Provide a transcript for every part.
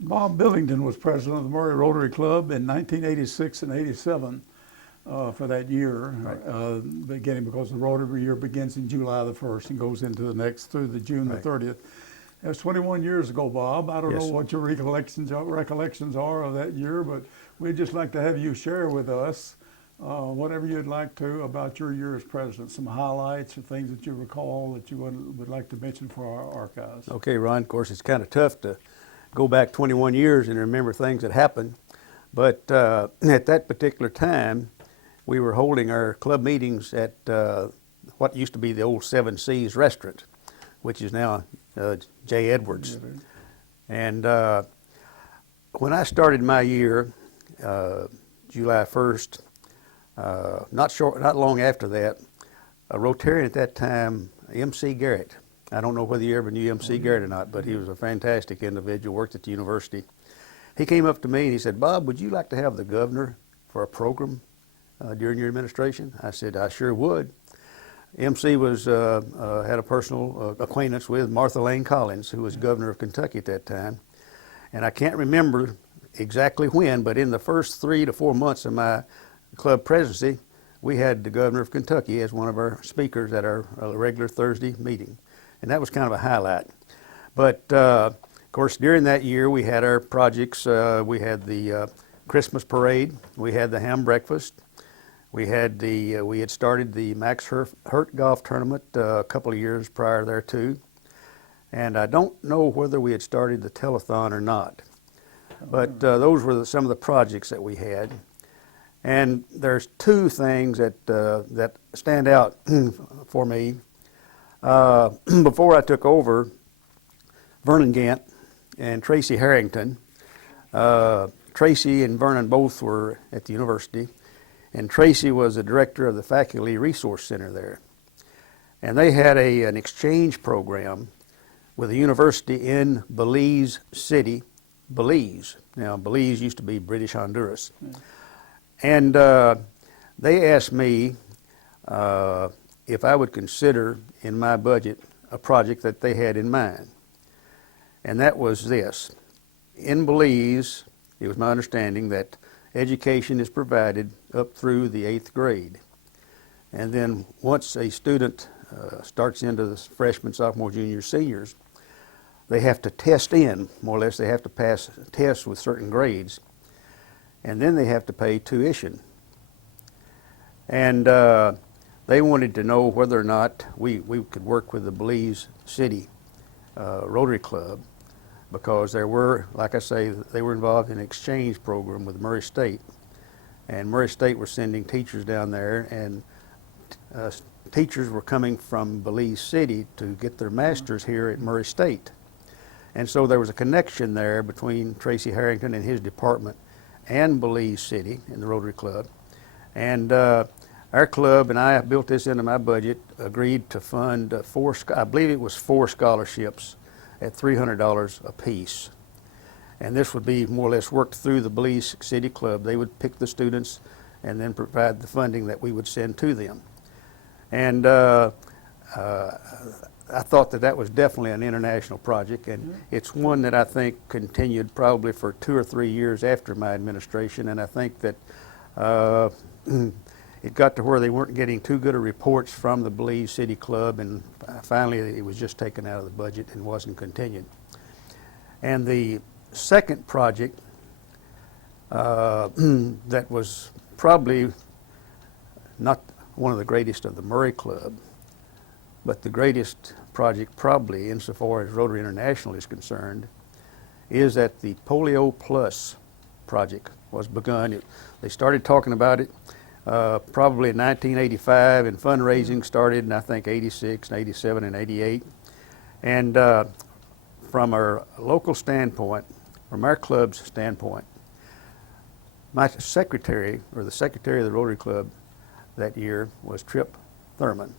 Bob Billington was president of the Murray Rotary Club in 1986 and 87 for that year, Right. beginning because the Rotary year begins in July the 1st and goes into the next through the June the Right. 30th. That was 21 years ago, Bob. I don't know Yes. what your recollections are of that year, but we'd just like to have you share with us whatever you'd like to about your year as president, some highlights or things that you recall that you would like to mention for our archives. Okay, Ron, of course, it's kind of tough to go back 21 years and remember things that happened. But at that particular time, we were holding our club meetings at what used to be the old Seven Seas restaurant, which is now J. Edwards. And when I started my year, July 1st, not long after that, a Rotarian at that time, M.C. Garrett. I don't know whether you ever knew M.C. Garrett or not, but he was a fantastic individual, worked at the university. He came up to me and he said, "Bob, would you like to have the governor for a program during your administration?" I said, "I sure would." MC was had a personal acquaintance with Martha Lane Collins, who was governor of Kentucky at that time. And I can't remember exactly when, but in the first 3 to 4 months of my club presidency, we had the governor of Kentucky as one of our speakers at our regular Thursday meeting. And that was kind of a highlight. But of course, during that year, we had our projects. We had the Christmas parade. We had the ham breakfast. We had we had started the Max Hurt golf tournament a couple of years prior there too. And I don't know whether we had started the telethon or not. But those were some of the projects that we had. And there's two things that stand out for me. Before I took over, Vernon Gant and Tracy Harrington. Tracy and Vernon both were at the university, and Tracy was the director of the Faculty Resource Center there. And they had an exchange program with a university in Belize City, Belize. Now, Belize used to be British Honduras. And they asked me if I would consider in my budget a project that they had in mind. And that was this. In Belize, it was my understanding that education is provided up through the 8th grade. And then once a student starts into the freshmen, sophomore, juniors, seniors, they have to test in, more or less. They have to pass tests with certain grades. And then they have to pay tuition. And they wanted to know whether or not we could work with the Belize City Rotary Club, because there were, like I say, they were involved in an exchange program with Murray State. And Murray State were sending teachers down there, and teachers were coming from Belize City to get their masters here at Murray State. And so there was a connection there between Tracy Harrington and his department and Belize City and the Rotary Club. And our club, and I built this into my budget, agreed to fund I believe it was 4 scholarships at $300 apiece. And this would be more or less worked through the Belize City Club. They would pick the students and then provide the funding that we would send to them. And I thought that was definitely an international project, and it's one that I think continued probably for 2 or 3 years after my administration. And I think that it got to where they weren't getting too good of reports from the Belize City Club, and finally it was just taken out of the budget and wasn't continued. And the second project that was probably not one of the greatest of the Murray Club, but the greatest project probably insofar as Rotary International is concerned, is that the Polio Plus project was begun. They started talking about it probably in 1985, and fundraising started in I think 86, 87, and 88. And from our local standpoint, from our club's standpoint, my secretary, or the secretary of the Rotary Club that year, was Trip Thurman.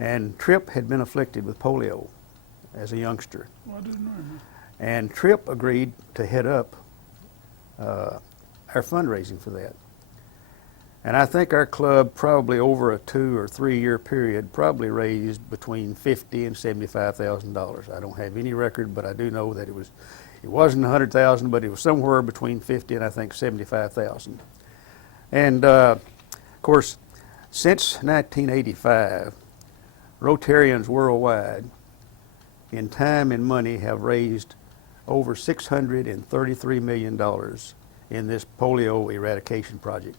And Trip had been afflicted with polio as a youngster. Well, I didn't know. And Trip agreed to head up our fundraising for that. And I think our club, probably over a 2 or 3 year period, probably raised between $50,000 and $75,000. I don't have any record, but I do know that It wasn't 100,000, but it was somewhere between 50 and I think 75,000. And of course, since 1985, Rotarians worldwide, in time and money, have raised over $633 million in this polio eradication project.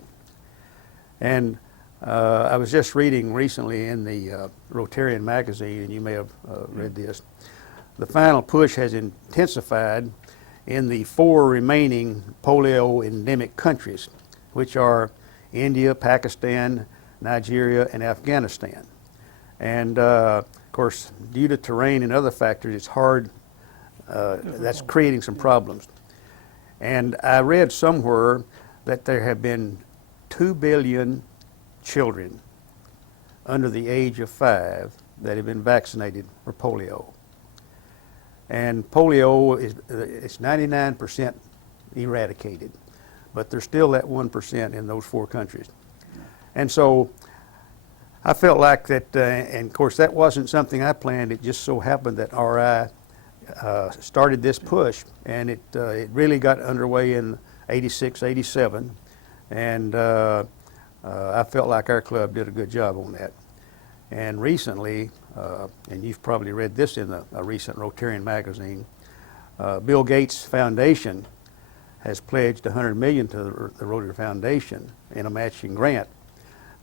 And I was just reading recently in the Rotarian magazine, and you may have read this, the final push has intensified in the 4 remaining polio endemic countries, which are India, Pakistan, Nigeria, and Afghanistan. And of course, due to terrain and other factors, it's hard, that's creating some problems. And I read somewhere that there have been 2 billion children under the age of 5 that have been vaccinated for polio. And polio it's 99% eradicated, but there's still that 1% in those 4 countries. And so I felt like that, and of course that wasn't something I planned. It just so happened that RI started this push, and it really got underway in '86, '87, and I felt like our club did a good job on that. And recently, and you've probably read this in a recent Rotarian magazine, Bill Gates Foundation has pledged $100 million to the Rotary Foundation in a matching grant.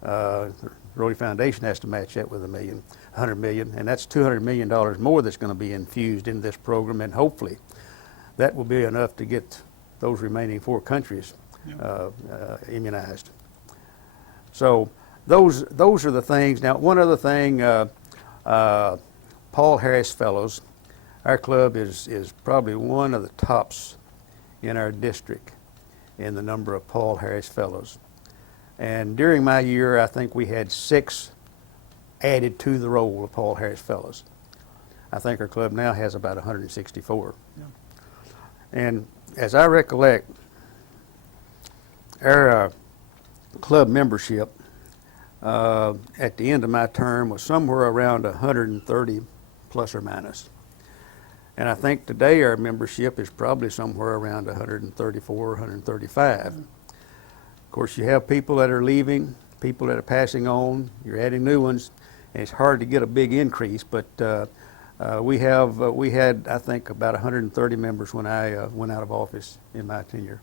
The Rotary Foundation has to match that with $100 million, and that's $200 million more that's going to be infused in this program, and hopefully that will be enough to get those remaining 4 countries immunized. So those are the things. Now, one other thing, Paul Harris Fellows, our club is probably one of the tops in our district in the number of Paul Harris Fellows. And during my year, I think we had 6 added to the roll of Paul Harris Fellows. I think our club now has about 164. Yeah. And as I recollect, our club membership at the end of my term was somewhere around 130 plus or minus. And I think today our membership is probably somewhere around 134, 135. Of course, you have people that are leaving, people that are passing on, you're adding new ones, and it's hard to get a big increase, but we had, I think, about 130 members when I went out of office in my tenure.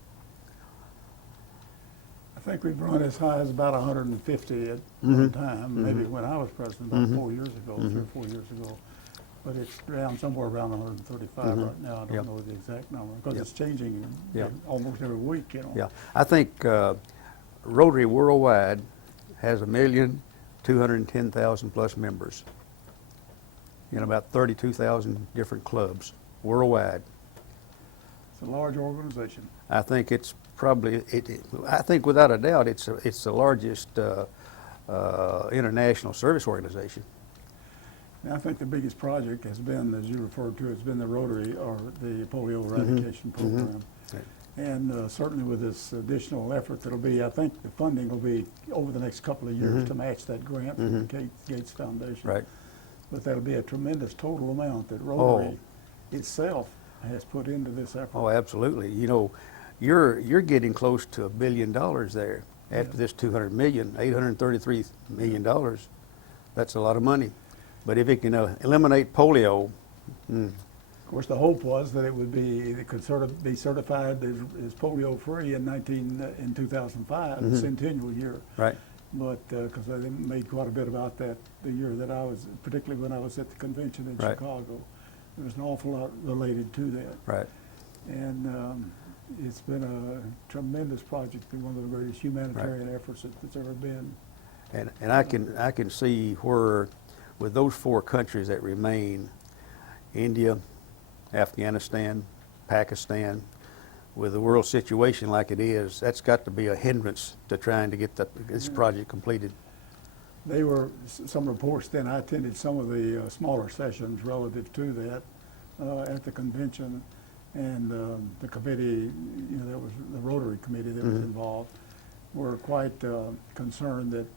I think we've run as high as about 150 at one time, maybe when I was president about 4 years ago, 3 or 4 years ago. But it's around somewhere around 135 right now. I don't know the exact number because it's changing almost every week. Yeah, I think Rotary worldwide has 1,210,000 plus members in about 32,000 different clubs worldwide. It's a large organization. I think it's probably, I think without a doubt, it's the largest international service organization. And I think the biggest project has been, as you referred to, it's been the Rotary or the polio eradication program. And certainly with this additional effort that'll be, I think the funding will be over the next couple of years to match that grant from the Gates Foundation. Right. But that'll be a tremendous total amount that Rotary itself has put into this effort. Oh, absolutely. You know, you're getting close to $1 billion there after this $200 million, $833 million. That's a lot of money. But if it can eliminate polio, of course, the hope was that it would be, it could sort of be certified as polio free in 2005, the centennial year. Right. But because I made quite a bit about that the year that I was, particularly when I was at the convention in Chicago, there was an awful lot related to that. Right. And it's been a tremendous project, and one of the greatest humanitarian efforts that's ever been. And I can see where, with those 4 countries that remain, India, Afghanistan, Pakistan, with the world situation like it is, that's got to be a hindrance to trying to get this project completed. They were, some reports then, I attended some of the smaller sessions relative to that at the convention, and the committee, there was the Rotary committee that was involved, were quite concerned that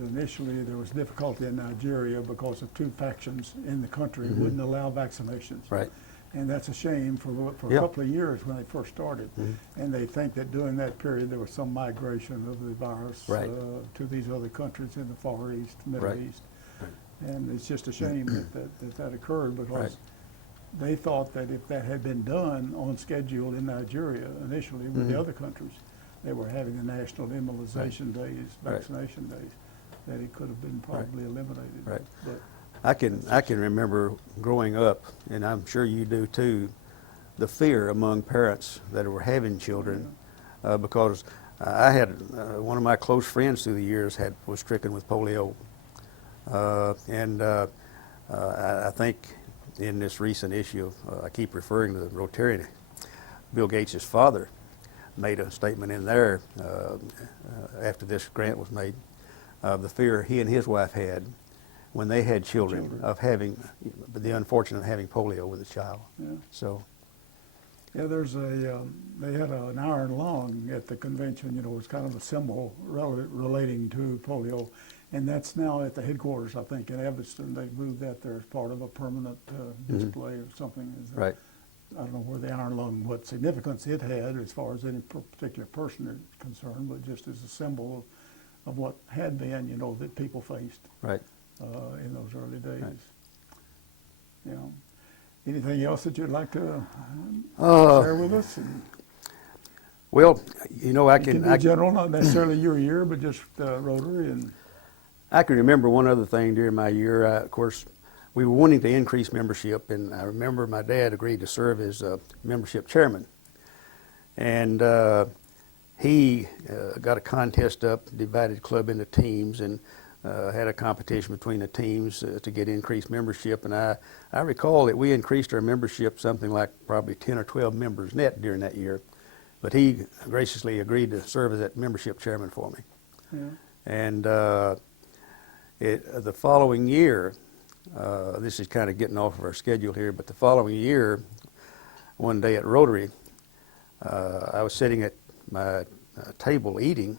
initially there was difficulty in Nigeria because of 2 factions in the country who wouldn't allow vaccinations. Right. And that's a shame for a Yeah. couple of years when they first started. And they think that during that period there was some migration of the virus Right. to these other countries in the Far East, Middle Right. East. And it's just a shame that occurred, because Right. they thought that if that had been done on schedule in Nigeria initially with the other countries, they were having the national immunization days, Right. vaccination days, that it could have been probably eliminated. Right. But I can remember growing up, and I'm sure you do too, the fear among parents that were having children, because I had one of my close friends through the years was stricken with polio, and I think in this recent issue, I keep referring to the Rotary, Bill Gates' father made a statement in there after this grant was made of the fear he and his wife had when they had children of having the unfortunate having polio with a child. Yeah. So yeah, they had an iron lung at the convention. It's kind of a symbol relating to polio, and that's now at the headquarters, I think, in Evanston. They moved that there as part of a permanent display or something. right. I don't know where the iron lung, what significance it had as far as any particular person is concerned, but just as a symbol of what had been, that people faced Right. in those early days. Right. Yeah. Anything else that you'd like to share with us? And Well, I it can be can general, not necessarily your year, but just Rotary. And I can remember one other thing during my year. Of course, we were wanting to increase membership, and I remember my dad agreed to serve as membership chairman. And he got a contest up, divided the club into teams, and had a competition between the teams to get increased membership. And I recall that we increased our membership something like probably 10 or 12 members net during that year. But he graciously agreed to serve as that membership chairman for me. yeah, And the following year, this is kind of getting off of our schedule here, but the following year, one day at Rotary, I was sitting at my table eating,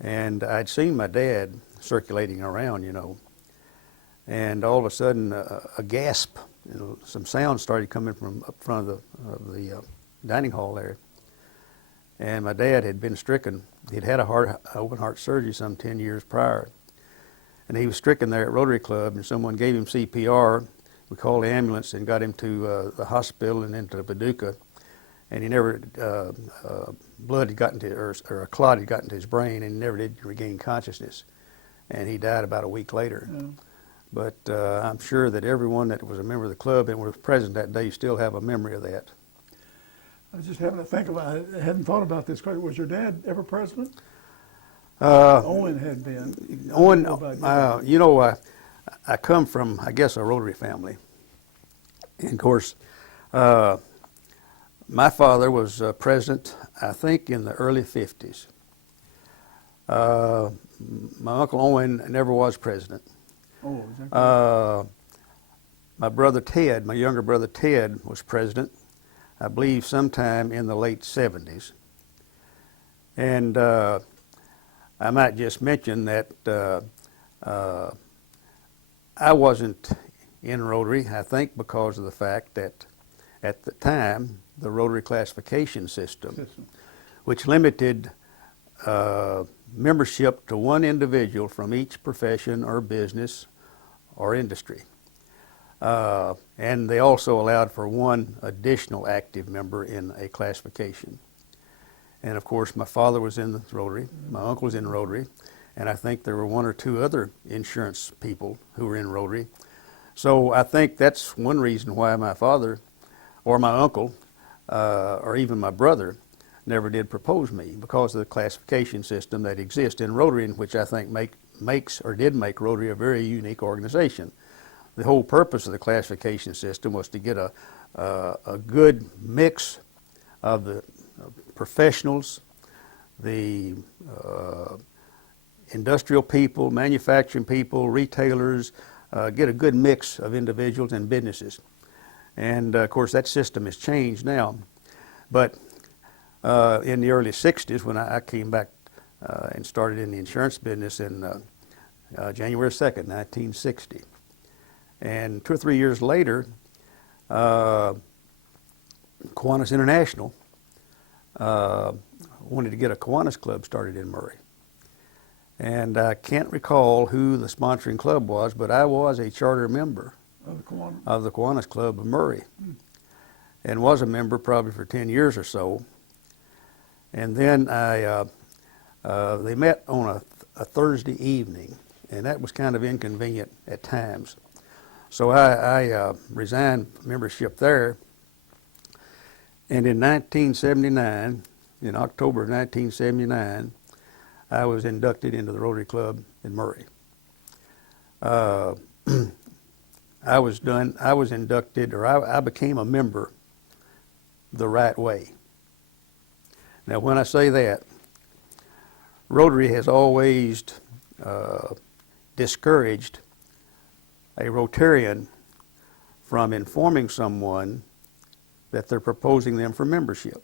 and I'd seen my dad circulating around, and all of a sudden a gasp, some sound started coming from up front of the dining hall there. And my dad had been stricken. He'd had open heart surgery some 10 years prior. And he was stricken there at Rotary Club, and someone gave him CPR. We called the ambulance and got him to the hospital and into Paducah. And he never, blood had gotten to, or a clot had gotten to his brain, and he never did regain consciousness. And he died about a week later. yeah. But I'm sure that everyone that was a member of the club and was present that day still have a memory of that. I was just having to think about it. I hadn't thought about this quite. Was your dad ever president? Uh, Owen had been. Owen, How about you? I come from, I guess, a Rotary family. And of course, my father was president, I think, in the early 50s. My Uncle Owen never was president. Oh, is that correct? My brother Ted, my younger brother Ted, was president, I believe sometime in the late 70s. And I might just mention that I wasn't in Rotary, I think because of the fact that at the time, the Rotary classification system, which limited membership to one individual from each profession or business or industry. And they also allowed for one additional active member in a classification. And of course, my father was in the Rotary, my uncle was in Rotary, and I think there were one or two other insurance people who were in Rotary. So I think that's one reason why my father or my uncle or even my brother never did propose me, because of the classification system that exists in Rotary, and which I think makes or did make Rotary a very unique organization. The whole purpose of the classification system was to get a good mix of the professionals, the industrial people, manufacturing people, retailers, get a good mix of individuals and businesses. And of course that system has changed now. But in the early 60s, when I came back and started in the insurance business in January 2nd, 1960. And 2 or 3 years later, Kiwanis International wanted to get a Kiwanis club started in Murray. And I can't recall who the sponsoring club was, but I was a charter member of the Kiwanis Club of Murray, and was a member probably for 10 years or so. And then they met on a Thursday evening, and that was kind of inconvenient at times. So I resigned membership there. And in 1979, in October of 1979, I was inducted into the Rotary Club in Murray. I was inducted, or I became a member the right way. Now, when I say that, Rotary has always discouraged a Rotarian from informing someone that they're proposing them for membership.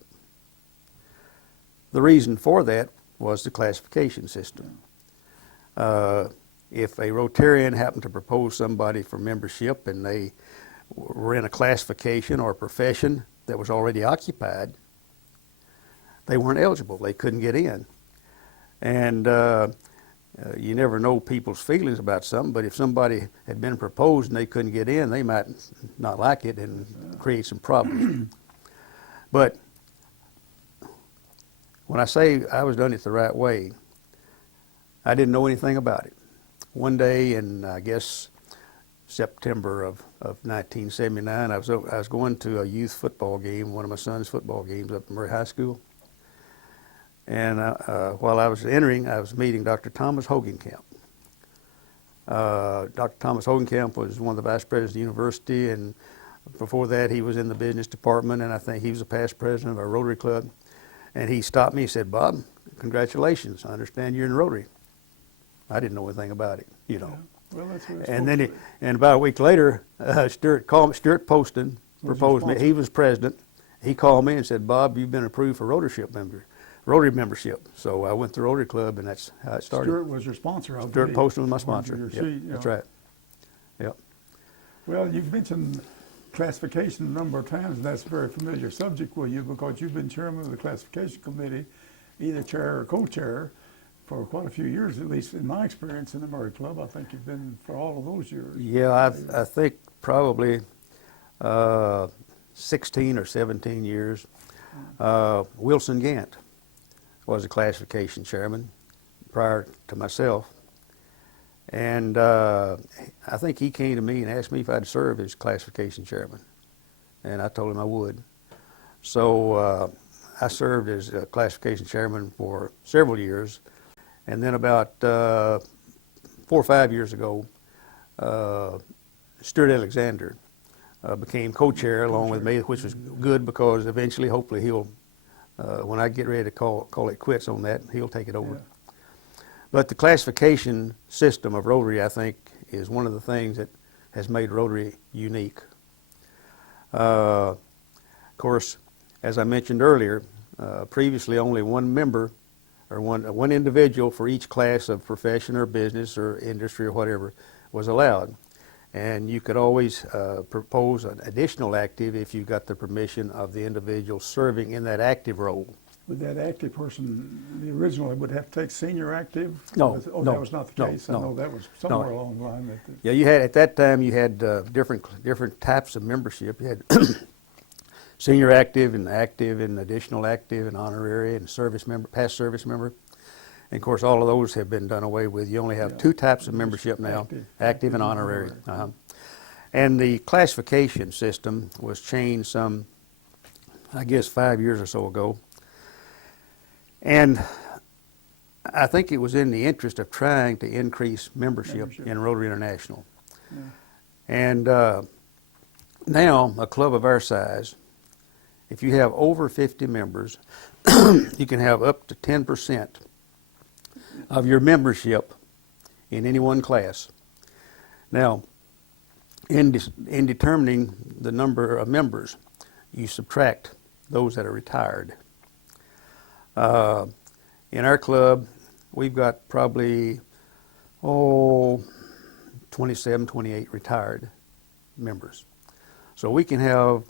The reason for that was the classification system. If a Rotarian happened to propose somebody for membership and they were in a classification or a profession that was already occupied, they weren't eligible. They couldn't get in. And you never know people's feelings about something, but if somebody had been proposed and they couldn't get in, they might not like it and create some problems. But when I say I was doing it the right way, I didn't know anything about it. One day in, I guess, September of 1979, I was going to a youth football game, one of my son's football games up at Murray High School. And while I was entering, I was meeting Dr. Thomas Hogenkamp. Dr. Thomas Hogenkamp was one of the vice presidents of the university, and before that he was in the business department, and I think he was a past president of our Rotary Club. And he stopped me and said, "Bob, congratulations, I understand you're in Rotary." I didn't know anything about it, you know. Yeah. Well, that's what it's And then supposed to be. and about a week later, Stuart Poston proposed me. He was president. He called me and said, "Bob, you've been approved for Rotary membership." So I went to Rotary Club, and that's how it started. Stuart was your sponsor, I Stuart believe. Poston was my According sponsor. to your Yep, sheet, that's yeah. right. Yep. Well, you've mentioned classification a number of times, and that's a very familiar subject with you because you've been chairman of the classification committee, either chair or co-chair, for quite a few years, at least in my experience in the Murray Club. I think you've been for all of those years. Yeah, I think probably 16 or 17 years. Wilson Gant was a classification chairman prior to myself. And I think he came to me and asked me if I'd serve as classification chairman. And I told him I would. So I served as a classification chairman for several years. And then about 4 or 5 years ago, Stuart Alexander became co-chair along with me, which was good because eventually, hopefully, he'll, when I get ready to call it quits on that, he'll take it over. Yeah. But the classification system of Rotary, I think, is one of the things that has made Rotary unique. Of course, as I mentioned earlier, previously only one member or one individual for each class of profession or business or industry or whatever was allowed. And you could always propose an additional active if you got the permission of the individual serving in that active role. Would that active person, the original, would have to take senior active? No, Oh, no, that was not the no, case. no. I know that was somewhere along the line. Yeah, you had, at that time, you had different types of membership. You had senior active and additional active and honorary and service member, past service member. And of course, all of those have been done away with. You only have two types of membership now, active and honorary. And the classification system was changed some, I guess, 5 years or so ago. And I think it was in the interest of trying to increase membership in Rotary International. Yeah. And now, a club of our size, if you have over 50 members, you can have up to 10% of your membership in any one class. Now, in determining the number of members, you subtract those that are retired. In our club, we've got probably, 27, 28 retired members. So we can have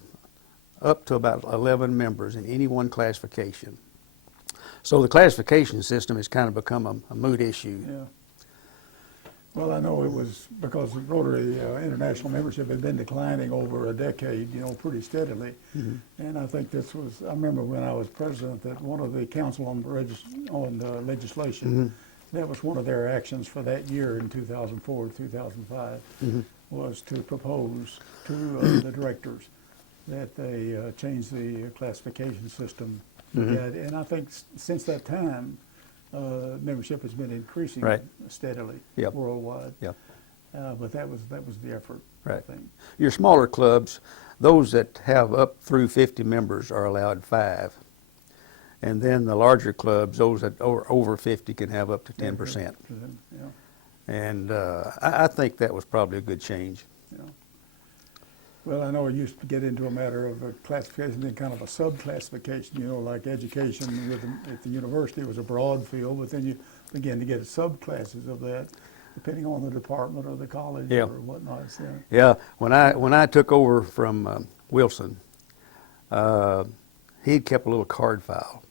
up to about 11 members in any one classification. So the classification system has kind of become a moot issue. Yeah. Well, I know it was because the Rotary international membership had been declining over a decade, pretty steadily. And I think I remember when I was president that one of the council on legislation, that was one of their actions for that year in 2004, 2005, was to propose to the directors that they change the classification system. And I think since that time, membership has been increasing Right. steadily Yep. worldwide. Yep. But that was the effort, Right. I think. Your smaller clubs, those that have up through 50 members are allowed 5. And then the larger clubs, those that are over 50 can have up to 10%. Yeah, And I think that was probably a good change. yeah. Well, I know it used to get into a matter of a classification, then kind of a sub-classification, like education at the university was a broad field, but then you begin to get subclasses of that, depending on the department or the college Yeah. or whatnot. So, Yeah, when I took over from Wilson, he'd kept a little card file,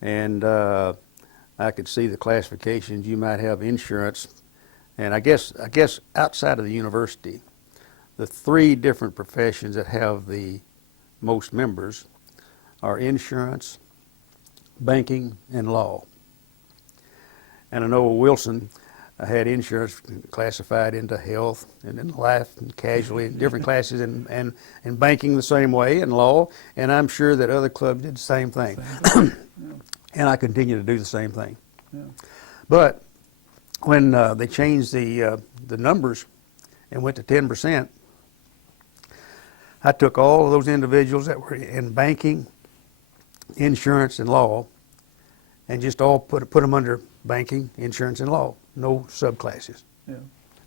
and I could see the classifications. You might have insurance, and I guess outside of the university, the 3 different professions that have the most members are insurance, banking, and law. And I know Wilson had insurance classified into health and then life and casualty and different classes, and banking the same way, and law, and I'm sure that other clubs did the same thing. Yeah. And I continue to do the same thing. Yeah. But when they changed the numbers and went to 10%, I took all of those individuals that were in banking, insurance, and law, and just all put them under banking, insurance, and law. No subclasses. Yeah.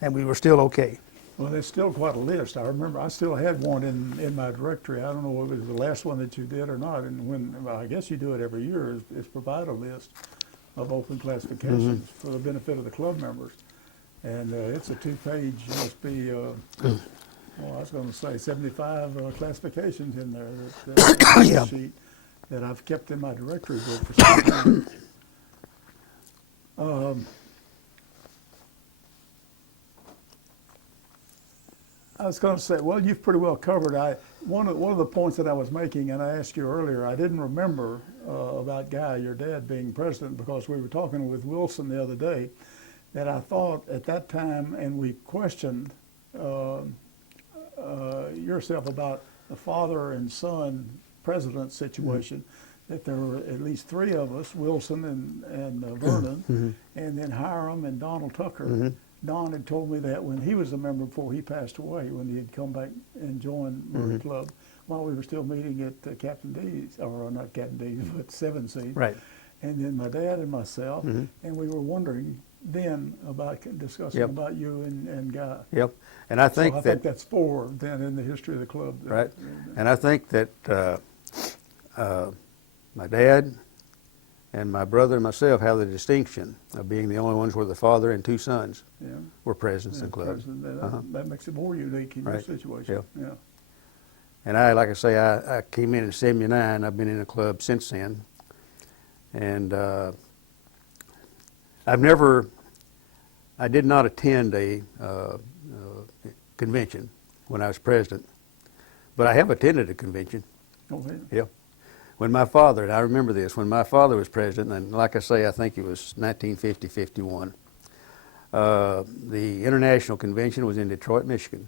And we were still okay. Well, there's still quite a list. I remember I still had one in my directory. I don't know if it was the last one that you did or not. And I guess you do it every year, is provide a list of open classifications for the benefit of the club members. And it's a 2-page, must be, I was going to say 75 classifications in there. That Yeah. sheet that I've kept in my directory book for some time. I was going to say, well, you've pretty well covered. One of the points that I was making, and I asked you earlier, I didn't remember about Guy, your dad, being president, because we were talking with Wilson the other day, that I thought at that time, and we questioned yourself about the father and son president situation, that there were at least 3 of us, Wilson and Vernon, and then Hiram and Donald Tucker. Don had told me that when he was a member before he passed away, when he had come back and joined Murray Club, while we were still meeting at Captain D's, or not Captain D's, but 7 Seat. Right. And then my dad and myself, and we were wondering then about discussing Yep. about you and Guy. Yep. And I think So I think that's 4 then in the history of the club. right. And I think that my dad and my brother and myself have the distinction of being the only ones where the father and 2 sons Yeah. were presidents Yeah, in clubs. president, that makes it more unique in your Right. situation. Yeah. And like I say, I came in '79. I've been in the club since then. And I did not attend a convention when I was president, but I have attended a convention. Go ahead. Yeah. When my father, and I remember this, when my father was president, and like I say, I think it was 1950-51, the International Convention was in Detroit, Michigan.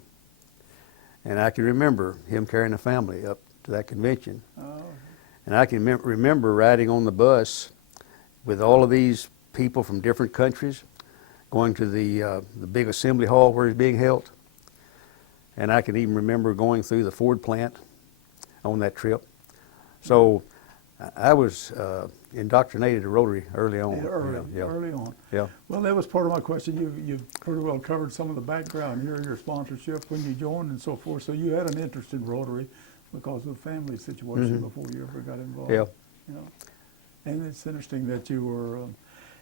And I can remember him carrying a family up to that convention. Oh, And I can remember riding on the bus with all of these people from different countries, going to the big assembly hall where it's being held. And I can even remember going through the Ford plant on that trip. So I was indoctrinated to Rotary early on. early on. Yeah. Well, that was part of my question. You've pretty well covered some of the background here, your sponsorship when you joined and so forth. So you had an interest in Rotary because of the family situation before you ever got involved. Yeah. You know. And it's interesting that you were,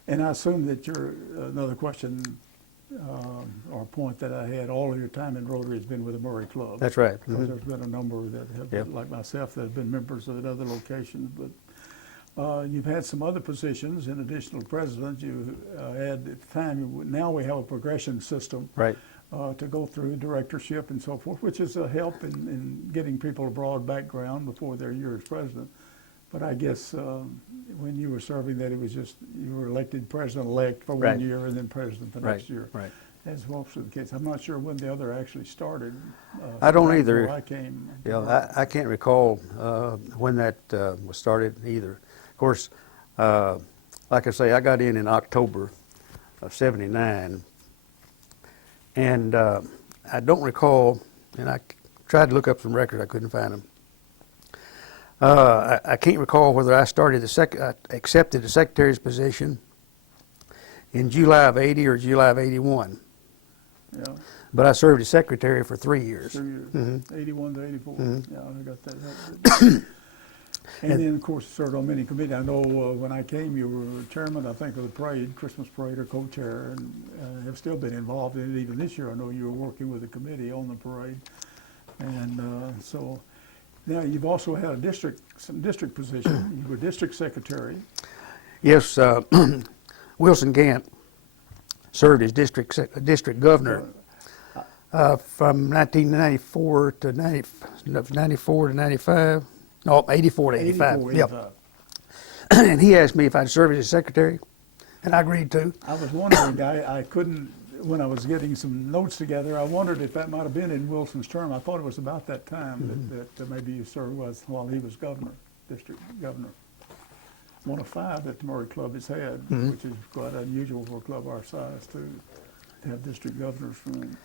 and I assume that another question or point that I had, all of your time in Rotary has been with the Murray Club. That's right. Because there's been a number that have, Yep. like myself, that have been members of other locations, but you've had some other positions in addition to president. You had at the time, now we have a progression system Right. to go through directorship and so forth, which is a help in getting people a broad background before their year as president. But I guess when you were serving that, it was just, you were elected president-elect for Right. 1 year and then president the Right. next year. Right. As most of the case. I'm not sure when the other actually started. I don't right either. before I came. Yeah, I can't recall when that was started either. Of course, like I say, I got in October of '79, and I don't recall, and I tried to look up some records, I couldn't find them. I can't recall whether I accepted the secretary's position in July of '80 or July of '81. Yeah, But I served as secretary for 3 years. 3 years, Mhm. 81 to 84. Mhm. Yeah, I got that. And then, of course, served on many committees. I know when I came, you were chairman, I think, of the parade, Christmas parade, or co-chair, and have still been involved in it. Even this year, I know you were working with the committee on the parade. And so now you've also had some district position. You were district secretary. Yes, Wilson Gant served as district governor from 1994 to 94 to 95. No, 84 to 85. 84, Yep. 85. And he asked me if I'd serve as his secretary, and I agreed to. I was wondering, I couldn't, when I was getting some notes together, I wondered if that might have been in Wilson's term. I thought it was about that time that maybe you served while he was governor, district governor. One of 5 that the Murray Club has had, which is quite unusual for a club our size to have district governors from.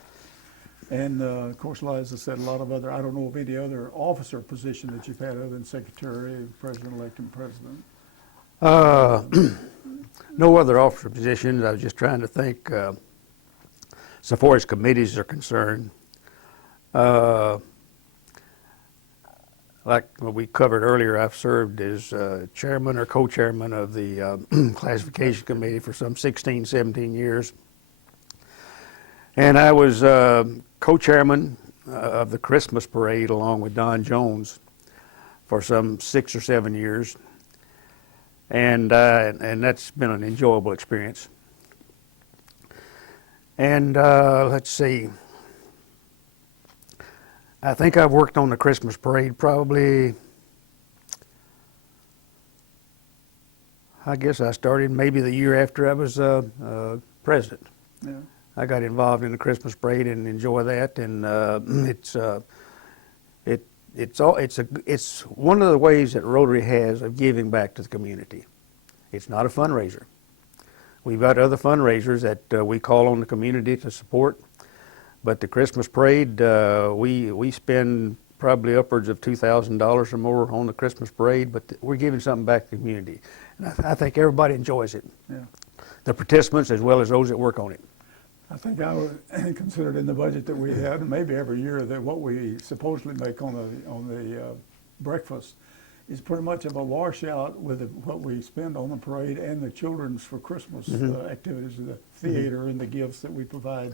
And of course, as I said, a lot of other, I don't know of any other officer position that you've had other than secretary, president-elect, and president. No other officer positions. I was just trying to think, so far as committees are concerned. Like what we covered earlier, I've served as chairman or co-chairman of the classification committee for some 16, 17 years. And I was co-chairman of the Christmas parade along with Don Jones for some 6 or 7 years. And that's been an enjoyable experience. And let's see, I think I've worked on the Christmas parade probably, I guess I started maybe the year after I was president. Yeah. I got involved in the Christmas parade and enjoy that, and it's one of the ways that Rotary has of giving back to the community. It's not a fundraiser. We've got other fundraisers that we call on the community to support, but the Christmas parade, we spend probably upwards of $2,000 or more on the Christmas parade, but we're giving something back to the community, and I think everybody enjoys it. Yeah. The participants as well as those that work on it. I think I would considered in the budget that we had, maybe every year, that what we supposedly make on the breakfast is pretty much of a washout with what we spend on the parade and the children's for Christmas activities, the theater and the gifts that we provide,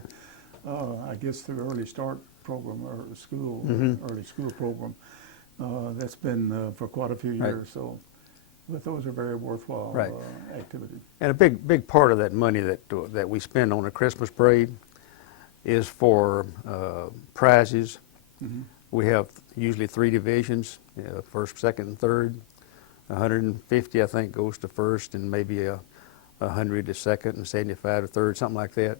I guess through Early Start program or school, early school program. That's been for quite a few years. So, but those are very worthwhile activities. And a big part of that money that we spend on the Christmas parade is for prizes. We have usually 3 divisions, first, second, and third. 150, I think, goes to first, and maybe 100 to second, and 75 to third, something like that.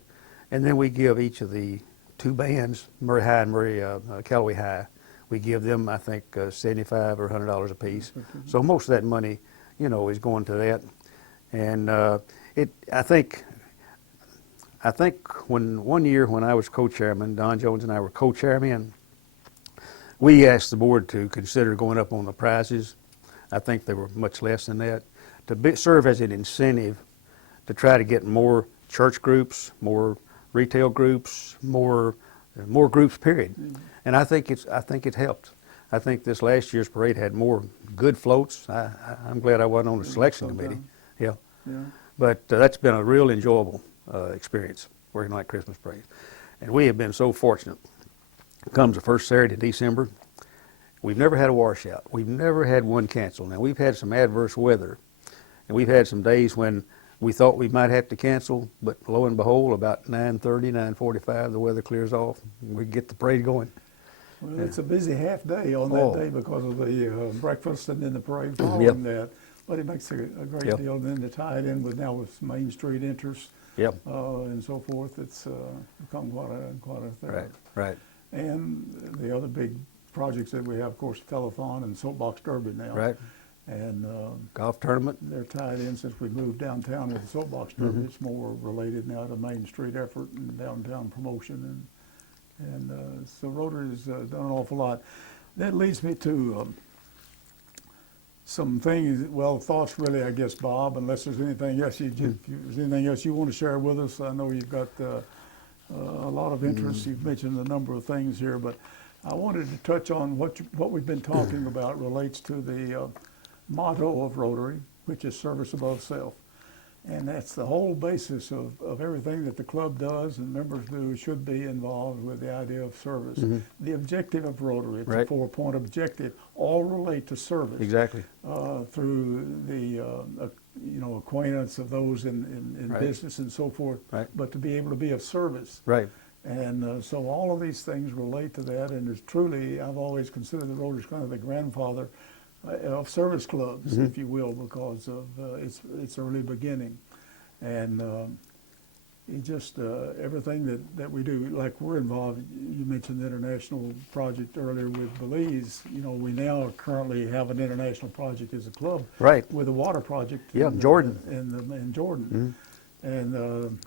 And then we give each of the 2 bands, Murray High and Callaway High, we give them, I think, $75 or $100 a piece. So most of that money, is going to that. And I think when one year when I was co-chairman, Don Jones and I were co-chairmen, we asked the board to consider going up on the prizes. I think they were much less than that, to serve as an incentive to try to get more church groups, more retail groups, more groups, period. And I think it helped. I think this last year's parade had more good floats. I'm glad I wasn't on the selection committee. Yeah. But that's been a real enjoyable experience. working like Christmas parades. And we have been so fortunate. Comes the first Saturday in December, we've never had a washout. We've never had one cancel. Now, we've had some adverse weather, and we've had some days when we thought we might have to cancel, but lo and behold, about 9:30, 9:45, the weather clears off, and we get the parade going. Well, it's a busy half day on that day because of the breakfast and then the parade following that. But it makes a great deal. And then to tie it in with now with Main Street interest and so forth, it's become quite a thing. Right. And the other big projects that we have, of course, Telethon and Soapbox Derby now. Right. And golf tournament. They're tied in since we moved downtown with the Soapbox Derby. It's more related now to Main Street effort and downtown promotion. And so Rotary's done an awful lot. That leads me to some things, thoughts really, I guess, Bob, unless there's anything else if there's anything else you want to share with us. I know you've got a lot of interest. You've mentioned a number of things here, but I wanted to touch on what we've been talking about relates to the motto of Rotary, which is service above self. And that's the whole basis of everything that the club does and members do should be involved with the idea of service. The objective of Rotary, it's a 4-point objective, all relate to service. Exactly. Through the acquaintance of those in business and so forth, but to be able to be of service. Right. And so all of these things relate to that, and it's truly, I've always considered the Rotary kind of the grandfather of service clubs, if you will, because of its early beginning. And it just, everything that we do, like we're involved, you mentioned the international project earlier with Belize. We now currently have an international project as a club. Right. With a water project. Jordan. In Jordan. And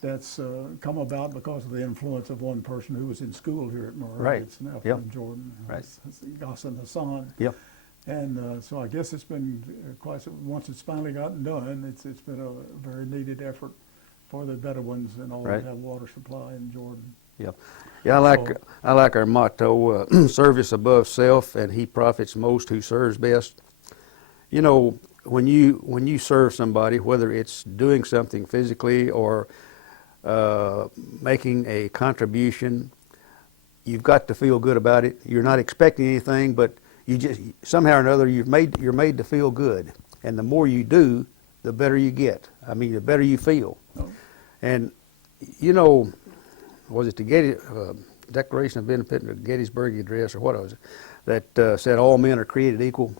that's come about because of the influence of one person who was in school here at Murray. It's now from Jordan. Ghassan Hassan. And so I guess it's been once it's finally gotten done, it's been a very needed effort for the Bedouins and all that have water supply in Jordan. I like our motto, service above self, and he profits most who serves best. When you serve somebody, whether it's doing something physically or making a contribution, you've got to feel good about it. You're not expecting anything, but you just somehow or another you're made to feel good, and the more you do, the better you get. I mean, the better you feel. And was it the Declaration of Independence, the Gettysburg Address, or what was it, that said all men are created equal?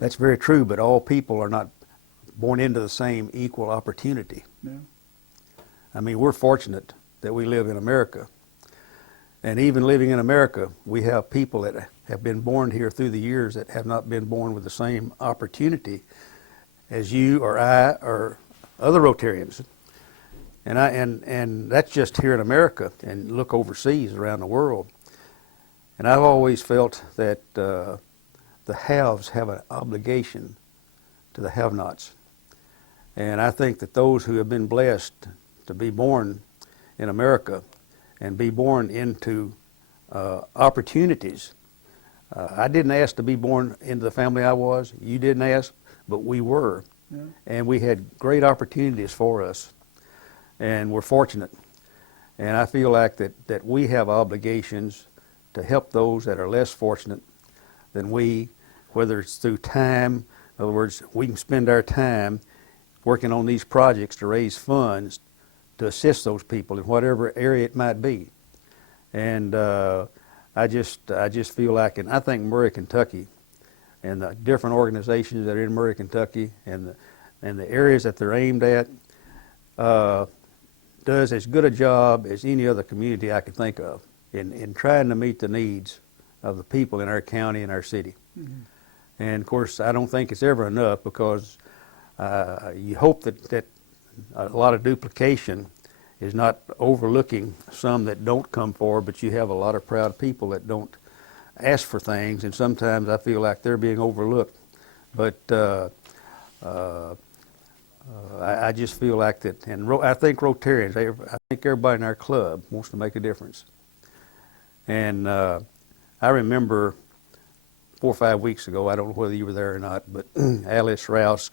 That's very true, but all people are not born into the same equal opportunity. I mean, we're fortunate that we live in America. And even living in America, we have people that have been born here through the years that have not been born with the same opportunity as you or I or other Rotarians. And that's just here in America, and look overseas around the world. And I've always felt that the haves have an obligation to the have-nots. And I think that those who have been blessed to be born in America and be born into opportunities. I didn't ask to be born into the family I was. You didn't ask, but we were. And we had great opportunities for us. And we're fortunate. And I feel like that we have obligations to help those that are less fortunate than we, whether it's through time. In other words, we can spend our time working on these projects to raise funds to assist those people in whatever area it might be. And I just feel like, and I think Murray, Kentucky, and the different organizations that are in Murray, Kentucky, and the areas that they're aimed at, does as good a job as any other community I can think of in trying to meet the needs of the people in our county and our city. And of course, I don't think it's ever enough, because you hope that a lot of duplication is not overlooking some that don't come forward, but you have a lot of proud people that don't ask for things, and sometimes I feel like they're being overlooked. But I just feel like that, and I think Rotarians, I think everybody in our club wants to make a difference. And I remember 4 or 5 weeks ago, I don't know whether you were there or not, but Alice Rouse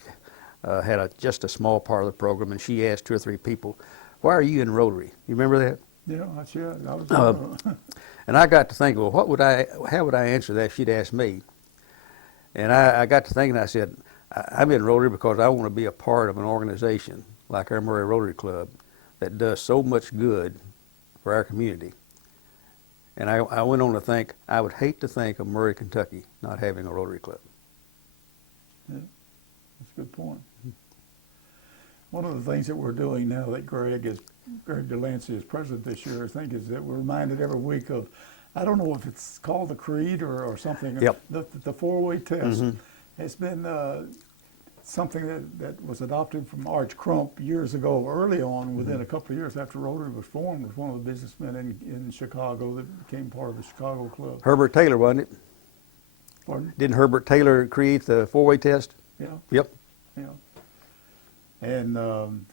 had just a small part of the program, and she asked 2 or 3 people why are you in Rotary? You remember that? Yeah, that's it. I was, And I got to think, well, how would I answer that if she'd asked me? And I got to thinking, I said, I'm in Rotary because I want to be a part of an organization like our Murray Rotary Club that does so much good for our community. And I went on to think, I would hate to think of Murray, Kentucky not having a Rotary Club. yeah, that's a good point. One of the things that we're doing now that Greg Delancey is president this year, I think, is that we're reminded every week of, I don't know if it's called the creed or something. Yep. The four-way test has been something that was adopted from Arch Crump years ago, early on, within a couple of years after Rotary was formed, was one of the businessmen in Chicago that became part of the Chicago Club. Herbert Taylor, wasn't it? Pardon? Didn't Herbert Taylor create the four-way test? Yeah. Yep. Yeah. And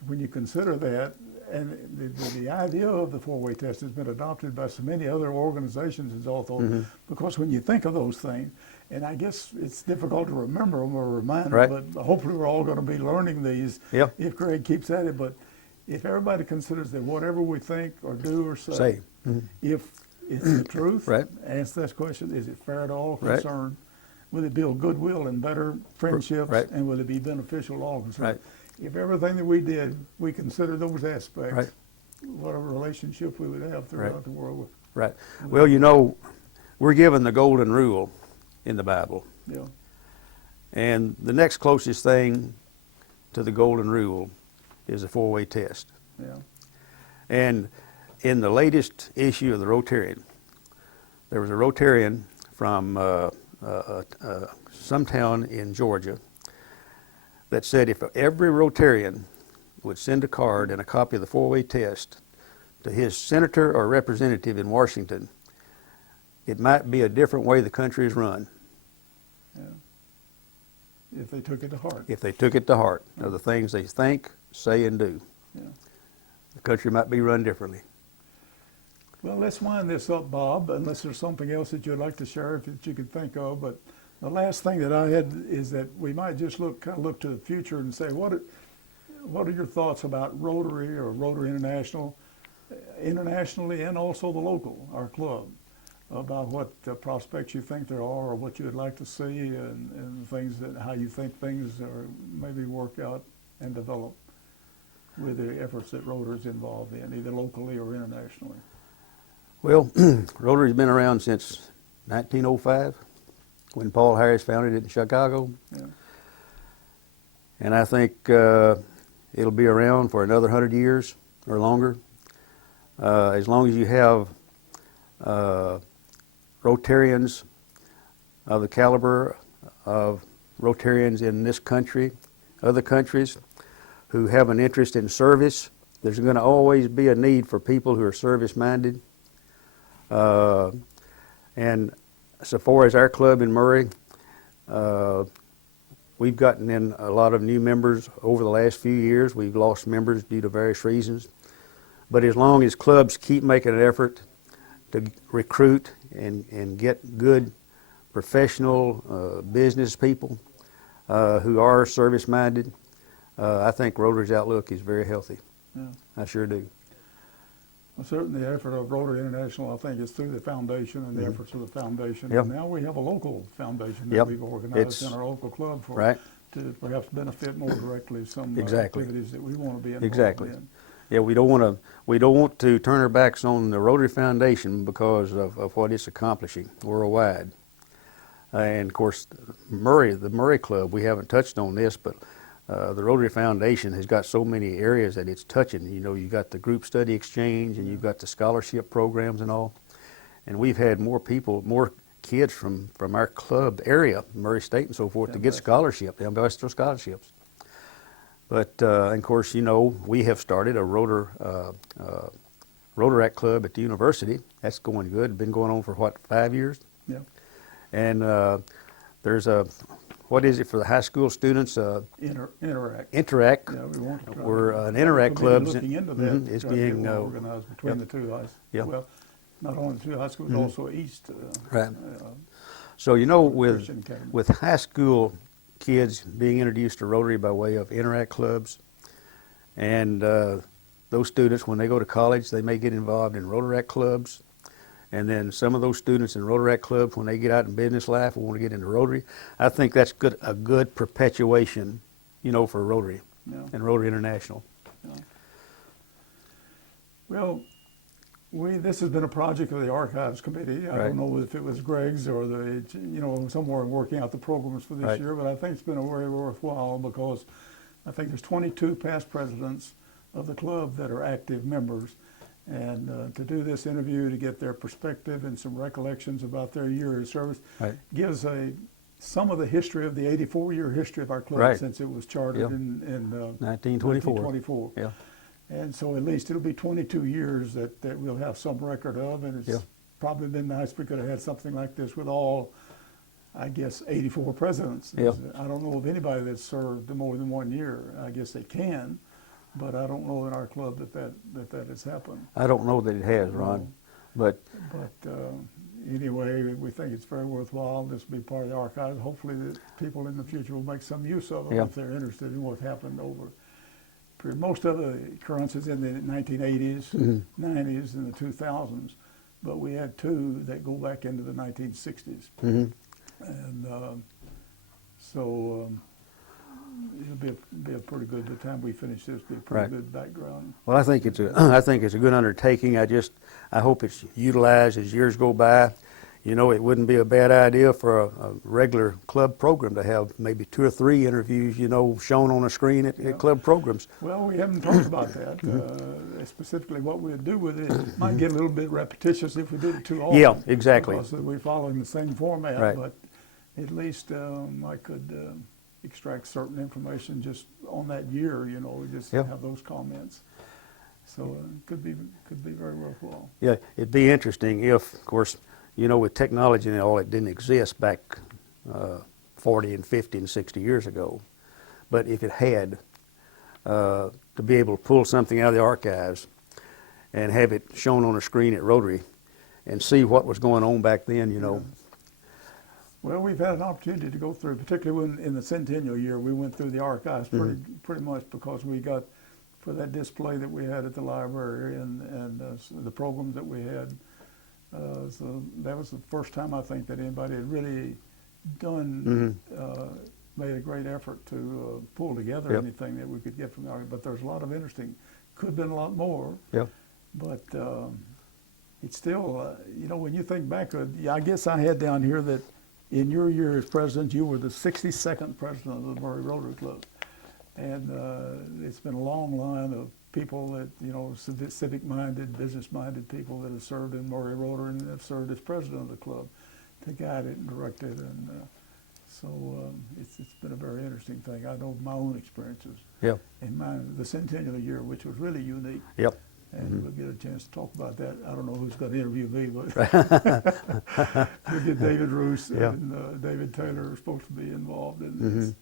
when you consider that, and the idea of the four-way test has been adopted by so many other organizations and so forth, because when you think of those things, and I guess it's difficult to remember them or remind Right. them, but hopefully we're all going to be learning these Yeah. if Greg keeps at it. But if everybody considers that whatever we think or do or say, Say. if it's the truth, Right. ask this question, is it fair to all Right. concerned? Will it build goodwill and better friendships? Right. And will it be beneficial to all concerned? Right. If everything that we did, we considered those aspects, Right. what a relationship we would have throughout Right. the world. Right. Well, you know, we're given the golden rule in the Bible. Yeah, And the next closest thing to the golden rule is a four-way test. yeah, And in the latest issue of the Rotarian, there was a Rotarian from some town in Georgia that said if every Rotarian would send a card and a copy of the four-way test to his senator or representative in Washington, it might be a different way the country is run yeah. If they took it to heart. if they took it to heart of the things they think, say, and do. Yeah. The country might be run differently. Well, let's wind this up, Bob, unless there's something else that you'd like to share that you could think of. But the last thing that I had is that we might just look to the future and say, what are your thoughts about Rotary or Rotary International, internationally and also the local, our club, about what prospects you think there are or what you would like to see and things that, how you think things are maybe work out and develop with the efforts that Rotary is involved in, either locally or internationally. Well, Rotary's been around since 1905, when Paul Harris founded it in Chicago. Yeah. And I think it'll be around for another 100 years or longer. As long as you have Rotarians of the caliber of Rotarians in this country, other countries, who have an interest in service, there's going to always be a need for people who are service-minded. And so far as our club in Murray, we've gotten in a lot of new members over the last few years. We've lost members due to various reasons. But as long as clubs keep making an effort to recruit and get good professional business people who are service-minded, I think Rotary's outlook is very healthy. Yeah. I sure do. Well, certainly the effort of Rotary International, I think, is through the foundation and the efforts of the foundation. Yep. And now we have a local foundation that Yep. we've organized It's- in our local club for Right. to perhaps benefit more directly some Exactly. activities that we want to be involved Exactly. in. Yeah, we don't want to turn our backs on the Rotary Foundation because of what it's accomplishing worldwide. And of course, the Murray Club, we haven't touched on this, but the Rotary Foundation has got so many areas that it's touching. You know, you got the group study exchange, and you've got the scholarship programs and all. And we've had more kids from our club area, Murray State and so forth, to get scholarship, the ambassador scholarships. But and of course, you know, we have started a Rotaract club at the university. That's going good. Been going on for what, 5 years? Yeah. And there's a, what is it for the high school students? Interact. Interact. Yeah, we want to try. We're an Interact club. Looking into that. It's try to get being one organized between yep. the two high. Yep. Well, not only the two high schools, also East. Right. So you know, Christian Academy. with high school kids being introduced to Rotary by way of Interact clubs, and the those students, when they go to college, they may get involved in Rotary clubs. And then some of those students in Rotary clubs, when they get out in business life, will want to get into Rotary. I think that's a good perpetuation, for Rotary Yeah. and Rotary International. Yeah. Well, this has been a project of the Archives Committee. I Right. don't know if it was Greg's or somewhere working out the programs for this Right. year, but I think it's been a very worthwhile because I think there's 22 past presidents of the club that are active members. And to do this interview, to get their perspective and some recollections about their year of service, Right. gives some of the history of the 84-year history of our club Right. since it was chartered Yeah. in 1924. 1924. Yeah. And so at least it'll be 22 years that we'll have some record of, and it's Yeah. probably been nice if we could have had something like this with all, I guess, 84 presidents. Yeah. I don't know of anybody that's served more than 1 year. I guess they can, but I don't know in our club that has happened. I don't know that it has, Ron, but But anyway, we think it's very worthwhile. This will be part of the archives. Hopefully that people in the future will make some use of it Yeah. if they're interested in what happened over. Most of the occurrences in the 1980s, 90s, and the 2000s, but we had two that go back into the 1960s. mhm. And so it'll be a pretty good, by the time we finish this, be a pretty Right. good background. Well, I think it's a good undertaking. I hope it's utilized as years go by. It wouldn't be a bad idea for a regular club program to have maybe 2 or 3 interviews, shown on a screen at club programs. Well, we haven't talked about that. Specifically, what we'd do with it, it might get a little bit repetitious if we did it too often. Yeah, exactly. Because we're following the same format, Right. but at least I could extract certain information just on that year, just Yeah. have those comments. So it could be very worthwhile. Yeah, it'd be interesting if, of course, with technology and all, it didn't exist back 40 and 50 and 60 years ago. But if it had, to be able to pull something out of the archives and have it shown on a screen at Rotary and see what was going on back then, Well, we've had an opportunity to go through, particularly when in the centennial year, we went through the archives pretty much because we got, for that display that we had at the library and the programs that we had. So that was the first time I think that anybody had really made a great effort to pull together Yep. anything that we could get from the archive. But there's a lot of interesting, could have been a lot more. Yeah. But it's still, when you think back, I guess I had down here that in your year as president, you were the 62nd president of the Murray Rotary Club. And it's been a long line of people that, civic-minded, business-minded people that have served in Murray Rotary and have served as president of the club to guide it and direct it. And so it's been a very interesting thing. I know my own experiences Yeah. in the centennial year, which was really unique. Yep. And we'll get a chance to talk about that. I don't know who's going to interview me, but we'll get David Roos Yeah. and David Taylor are supposed to be involved in this.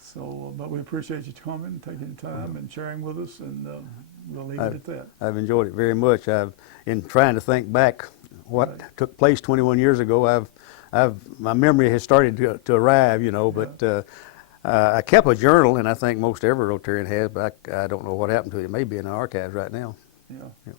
So, but we appreciate you coming, taking time and sharing with us, and we'll leave it at that. I've enjoyed it very much. In trying to think back what Right. took place 21 years ago, my memory has started to arrive, but I kept a journal, and I think most every Rotarian has, but I don't know what happened to it. It may be in the archives right now. Yeah. Yeah.